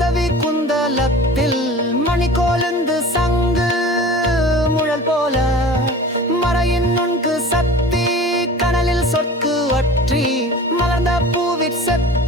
பதவி குந்தலத்தில் மணி கோலந்து சங்கு முழல் போல மறையின் நுண்கு சக்தி கனலில் சொற்கு ஒற்றி மலர்ந்த பூவிற் செத்து